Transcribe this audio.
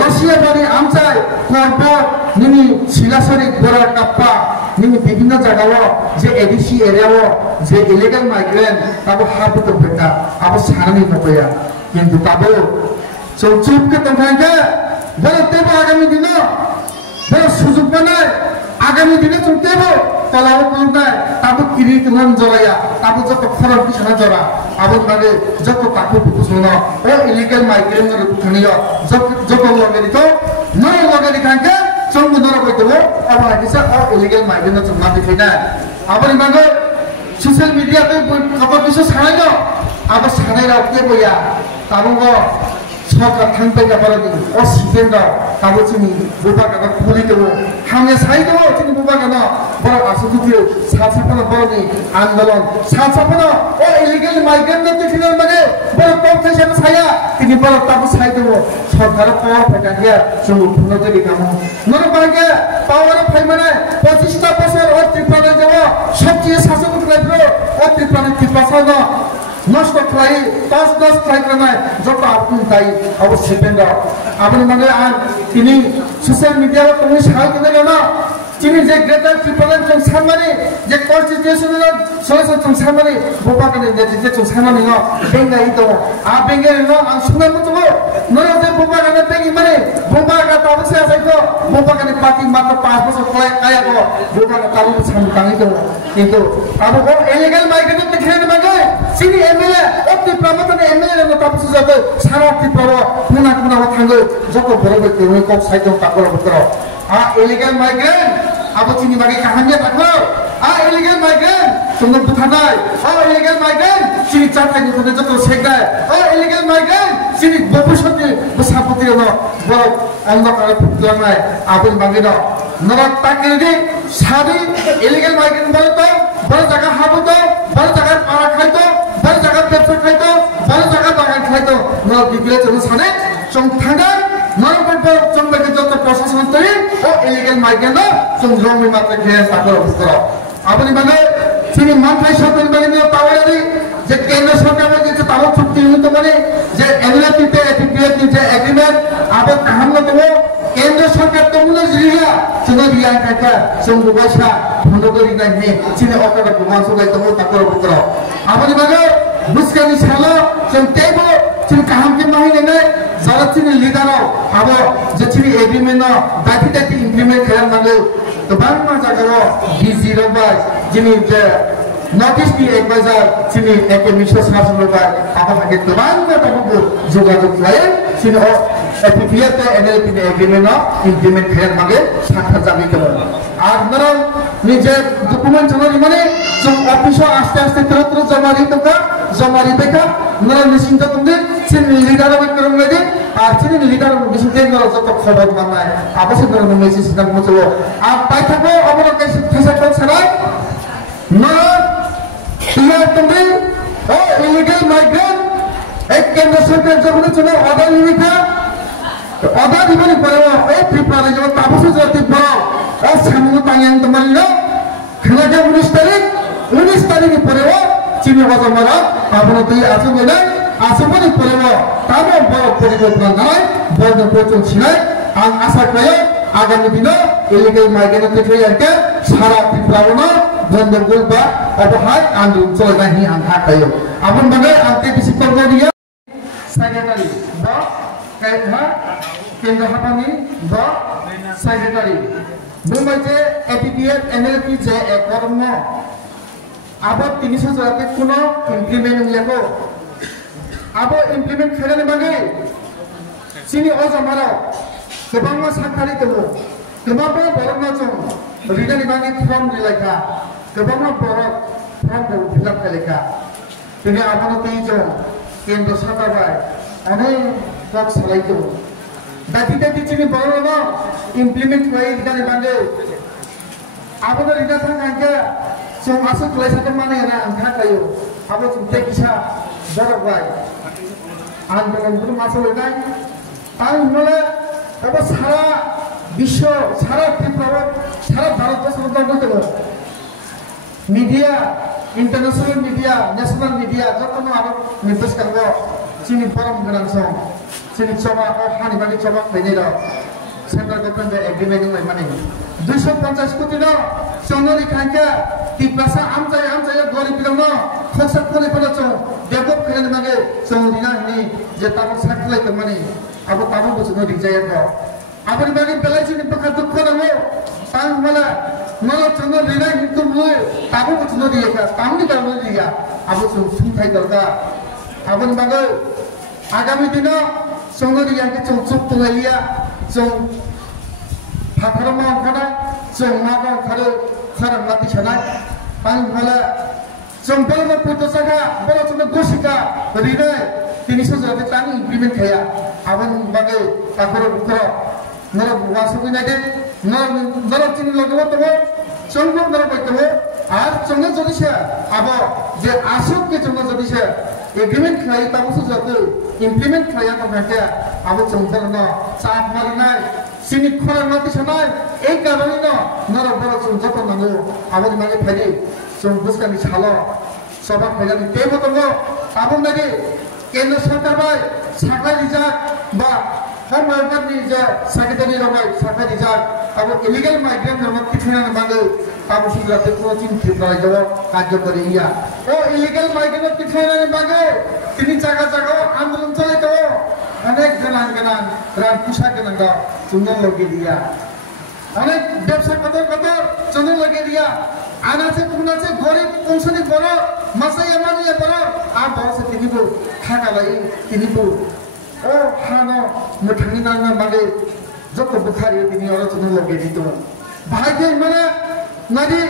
Russia বাড়ি আমচাই করব নিনি শিলাসরি বড় কাপ্পা নিনি বিভিন্ন জায়গাও যে এডিসি এরিয়াও যে ইলিগাল মাইগ্রেন্ট তাবো হাবু তো বেটা আবো সারানি নকয়া কিন্তু তাবো চুপকে তোমাকে বড় তেব আগামী দিন বড় সুযোগ বানায় আগামী দিনে চলতেব তলাও করবে তাবো কিরি তুলন জড়াইয়া তাবো যত খরচ বিছানা জড়া আবো মানে যত তাকু বুঝুন ও ইলিগাল মাইগ্রেন্ট রুখানিও যত লগেরি তো নয় লগেরি খাঙ্কে চঙ্গু ধরা কইতেব আবার কিসা ও ইলিগাল মাইগ্রেন্ট চঙ্গা দেখি না আবার মানে সোশ্যাল মিডিয়াতে খবর কিছু ছাড়াই দাও আবার ছাড়াই রাও কে বইয়া তাবো সরকার থাকতে ব্যাপারে ও সিজেন দাও তাবো চিনি বোবা কাটা খুলি দেবো হামে ছাই দেবো চিনি বোবা কাটা বড় আসুকুতি সাফানো বড়নি আন্দোলন সাফানো ও ইলিগাল মাইগ্রেন্ট দেখিলেন মানে বড় পক্ষ হিসেবে ছায়া তিনি বড় তাবো ছাই দেবো সরকার পাওয়ার ফেটা গিয়া সংগঠন তৈরি কাম মনে পড়ে গিয়া পাওয়ার ফাই মানে 25টা বছর ও ত্রিপুরায় যাব সবচেয়ে শাসক লাগলো ও ত্রিপুরা নষ্ট খাই দশ খাই করে যত আপনি তাই অবশ্যই পেন্ড আপনি মানে আর তিনি সোশ্যাল মিডিয়ার তুমি সাহায্য দেবে না তিনি যে গ্রেটার ত্রিপুরার जों सानमानि जे कन्स्टिट्यूशनल सलिउसन जों सानमानि बोबागानि जे जों सानमानि न बेंगाइ दङ आ बेंगाइ न आं सुनाय मथबो न जे बोबागानि बेंगि माने बोबागा ताबो साजाइतो बोबागानि पार्टी मात्र 5 বছর কয় কায়া গো बोबागा ताबो सानकाङि दङ কিন্তু ताबो ও इलिगेल माइग्रेन्ट देखिने मागे सिनि एमएलए अति प्रमतन एमएलए न ताबो जाबो सारा त्रिपुरा कुना कुना थांगो जको बरबो तेनि कक साइडो ताकरो बतरो आ इलिगेल माइग्रेन्ट अब चिनी बागे कहानिया थाको आ इलिगेल माइग्रेन्ट तुमनो बुथानाय आ इलिगेल माइग्रेन्ट चिनी चाथाइनि तुमनो जतो सेगदाय आ इलिगेल माइग्रेन्ट चिनी भविष्यनि बसापति न बर अंधकार फुटलानाय आबुल बागे न नरक ताकेदि सादि इलिगेल माइग्रेन्ट बलतो बर जागा हाबतो बर जागा पारा खायतो बर जागा पेप्सा खायतो बर जागा बागान खायतो न दिगले जनो साने जों थांगा नरकबो जों बागे जतो प्रशासन तरि ओ इलिगेल माइग्रेन्ट जों जमी मात्र खेया साकर बुस्तरा আপনি মানে তিনি মানথাই সরকার মানে পাওয়ারি যে কেন্দ্র সরকার যে তাও চুক্তি হতে পারে যে এমএলএপি তে এপিপি যে এগ্রিমেন্ট আবার কাহান্ন তো কেন্দ্র সরকার তো মনে জিয়া চিনা দিয়া কাটা সঙ্গ বসা বন্ধ করি নাই নে চিনে অকাটা প্রমাণ সবাই তো তাকর পুত্র আপনি মানে বুঝকানি সালো जों তেবো চিন কাহামকে মাহিনে নাই যারা চিনি লিডার আবো যে চিনি এগ্রিমেন্ট দাতি দাতি ইমপ্লিমেন্ট খায়ার মানে गोबां जायगायाव बिजि रबाय जोंनि जे नर्थ इस्टनि एडभाइजार जोंनि एकाडेमिक सार्च रबाय आबादनि गोबां बाथ्राफोरखौ जगाजग लायो जोंनि एपिपिए ते एनएलपि एग्रिमेन्ट इमप्लिमेन्ट खालाम मागे साखा जाबि दङ आरो नराव निजे डकुमेन्ट जनानि माने जों अफिसाव आस्ते आस्ते तरह जमारि दंगा जमारि बेका नराव निसिंजा दंदे जोंनि लिडार करंलायदि আর চিনি লিডার বিশেষ করে যত খবর বানায় আবশ্যক করে মেসেজ সিস্টেম মতো আর তাই থাকো আমরা কেসে ফেসা করছে না না ইয়ার তুমি ও ইলিগাল মাইগ্রেন্ট এক কেন্দ্র সরকার যখন চলে অর্ডার নিতে অর্ডার দিবনি পরে এই ত্রিপুরা যখন তাপসে যেতে পারো ও সামনে তাইয়ান তোমার না খেলাটা 19 তারিখে পরে চিনি বাজার মারা আপনারা তুই আছো বলে आसामनि परेव ताबो बड़ परिकल्पना नाय बड़ प्रचल छिनाय आं आशा खायो आगामी दिनाव इलिगेल माइग्रेन्ट देखैयाके सारा त्रिपुरायावनो बन्दरगुल बा अबहाय आन्दोलन चलायनायनि आं हाखायो आबुन बागै आं ते बिसिकरगरिया सेक्रेटारि बा कायहा केन्द्र हाबानि बा सेक्रेटारि बुंबाय जे एपिपिएफ एनएलपि जे एकरम आबाद 300 जाते कोनो इमप्लिमेन्ट लेको अब इमप्लिमेन्ट खालामनो बागै सिनि अजमारा गोबां सानथारि दङ गोबां बर'ना जों रिडानि बागै फर्म लिलायखा गोबां बर' फर्मखौ फिलाप खालायखा दिनै आबाद जों केन्द्र सरकाराय अनेक पद सालायदों दाति दाति जोंनि बर'ना इमप्लिमेन्ट खालाय रिडानि बागै आबाद रिडा थांनांगो जों आसो खालायसाखौ मानिना आं थाखायो आबाद जों टेकिसा जरबाय आंदोलन मासावनाय आं हले अब सारा विश्व सारा त्रिपुरा सारा भारतवर्ष दङ media international media national media जतनो आरो निर्देश करबो चिनि परम गोनां सम sini coba hani bagi coba ini lo central government agreement ini mana 250 kopi lo sonori kanka di bahasa amcai gori bilang lo khosat kone pada cong develop kena mage sonori na ini je tamu satellite ke mana abu tamu buat sonori jaya lo abu ni bagi belai sini pakai dukku lo tang malah malah sonori rela itu lo tamu buat sonori ya tamu ni kalau dia abu sungai kerja abu ni bagi agami dino sonori yang kita cukup tuaya song hakar mau kana song mau kana sarang mati sana pang malah song bela putus saja bela cuma gosika rida ini saja kita implement kaya awan bagai takor bukro nara wasuk ini ada nara cini lagi waktu tu song pun nara waktu tu আর চঙ্গে যদি সে আবো যে আসুক কে চঙ্গে যদি সে agreement খাই তাবো সে যত implement খাইয়া থাকে আবো চঙ্গে না চাপ মারি নাই সিনি খরা নাতি সনাই এই কারণে না নর বড় চঙ্গে তো নাগো আবো মানে ফাইলে চং বুসকানি ছালো সবা ফাইলানি তে মতো আবো নাকি কেন্দ্র সরকার ভাই সাকা রিজার্ভ বা হোম ওয়ার্কারনি যে সেক্রেটারি রবাই সাকা রিজার্ভ আবো ইলিগাল মাইগ্রেন্ট রবাই কিছিনা নাগো তাবো সুরাতে কোচিং ফিপ্রাই যাব কার্যকরী ইয়া ও ইলিগাল মাইগ্রেন্ট কিছিনা নাগো তিনি জায়গা আন্দোলন চালাইত অনেক গান রান পুষা গান চুন্দন লাগিয়ে দিয়া অনেক ব্যবসা কত চুন্দন লাগিয়ে দিয়া আনাছে কুনাছে গরিব অংশনি বড় মাসাইয়া মানিয়া বড় আর বড় সে তিনি খাকালাই তিনি ও হানো মুঠানি নাঙ্গা মাগে যত বুখারি তিনি ওরা চুন্দন লাগিয়ে দিত ভাইকে মানে নারী